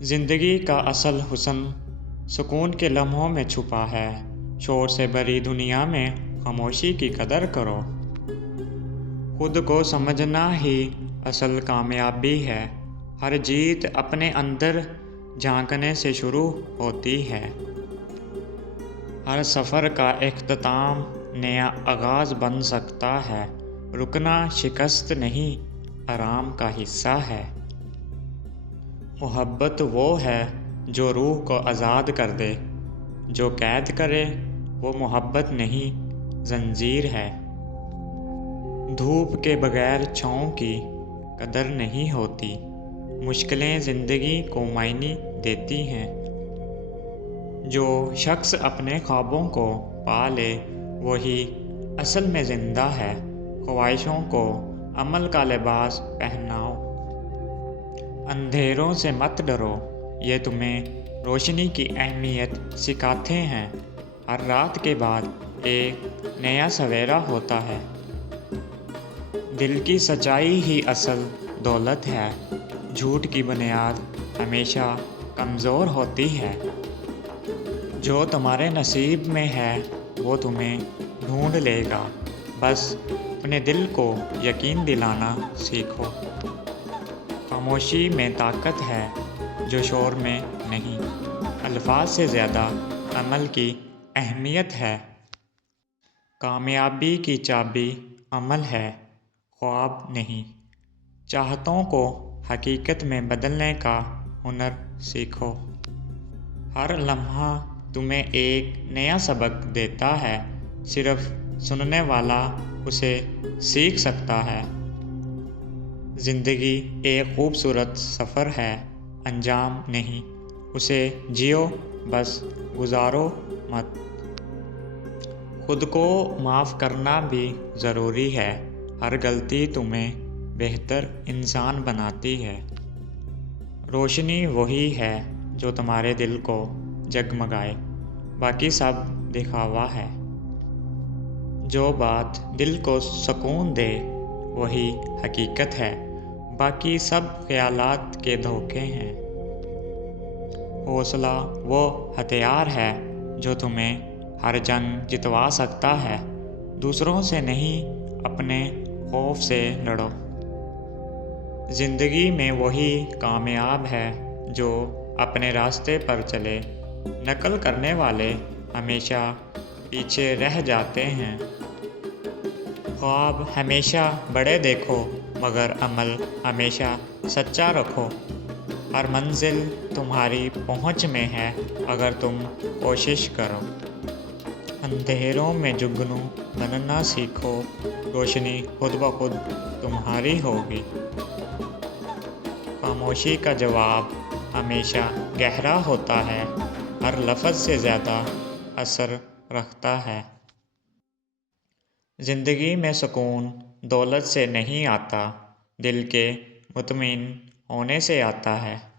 زندگی کا اصل حسن سکون کے لمحوں میں چھپا ہے۔ شور سے بھری دنیا میں خاموشی کی قدر کرو۔ خود کو سمجھنا ہی اصل کامیابی ہے۔ ہر جیت اپنے اندر جھانکنے سے شروع ہوتی ہے۔ ہر سفر کا اختتام نیا آغاز بن سکتا ہے۔ رکنا شکست نہیں، آرام کا حصہ ہے۔ محبت وہ ہے جو روح کو آزاد کر دے۔ جو قید کرے وہ محبت نہیں، زنجیر ہے۔ دھوپ کے بغیر چھاؤں کی قدر نہیں ہوتی۔ مشکلیں زندگی کو معنی دیتی ہیں۔ جو شخص اپنے خوابوں کو پا لے وہی اصل میں زندہ ہے۔ خواہشوں کو عمل کا لباس پہناؤ۔ اندھیروں سے مت ڈرو، یہ تمہیں روشنی کی اہمیت سکھاتے ہیں۔ ہر رات کے بعد ایک نیا سویرا ہوتا ہے۔ دل کی سچائی ہی اصل دولت ہے۔ جھوٹ کی بنیاد ہمیشہ کمزور ہوتی ہے۔ جو تمہارے نصیب میں ہے وہ تمہیں ڈھونڈ لے گا۔ بس اپنے دل کو یقین دلانا سیکھو۔ خاموشی میں طاقت ہے جو شور میں نہیں۔ الفاظ سے زیادہ عمل کی اہمیت ہے۔ کامیابی کی چابی عمل ہے، خواب نہیں۔ چاہتوں کو حقیقت میں بدلنے کا ہنر سیکھو۔ ہر لمحہ تمہیں ایک نیا سبق دیتا ہے۔ صرف سننے والا اسے سیکھ سکتا ہے۔ زندگی ایک خوبصورت سفر ہے، انجام نہیں۔ اسے جیو، بس گزارو مت۔ خود کو معاف کرنا بھی ضروری ہے۔ ہر غلطی تمہیں بہتر انسان بناتی ہے۔ روشنی وہی ہے جو تمہارے دل کو جگمگائے، باقی سب دکھاوا ہے۔ جو بات دل کو سکون دے وہی حقیقت ہے، باقی سب خیالات کے دھوکے ہیں۔ حوصلہ وہ ہتھیار ہے جو تمہیں ہر جنگ جتوا سکتا ہے۔ دوسروں سے نہیں، اپنے خوف سے لڑو۔ زندگی میں وہی کامیاب ہے جو اپنے راستے پر چلے۔ نقل کرنے والے ہمیشہ پیچھے رہ جاتے ہیں۔ خواب ہمیشہ بڑے دیکھو مگر عمل ہمیشہ سچا رکھو۔ ہر منزل تمہاری پہنچ میں ہے اگر تم کوشش کرو۔ اندھیروں میں جگنو بننا سیکھو، روشنی خود بخود تمہاری ہوگی۔ خاموشی کا جواب ہمیشہ گہرا ہوتا ہے، ہر لفظ سے زیادہ اثر رکھتا ہے۔ زندگی میں سکون دولت سے نہیں آتا، دل کے مطمئن ہونے سے آتا ہے۔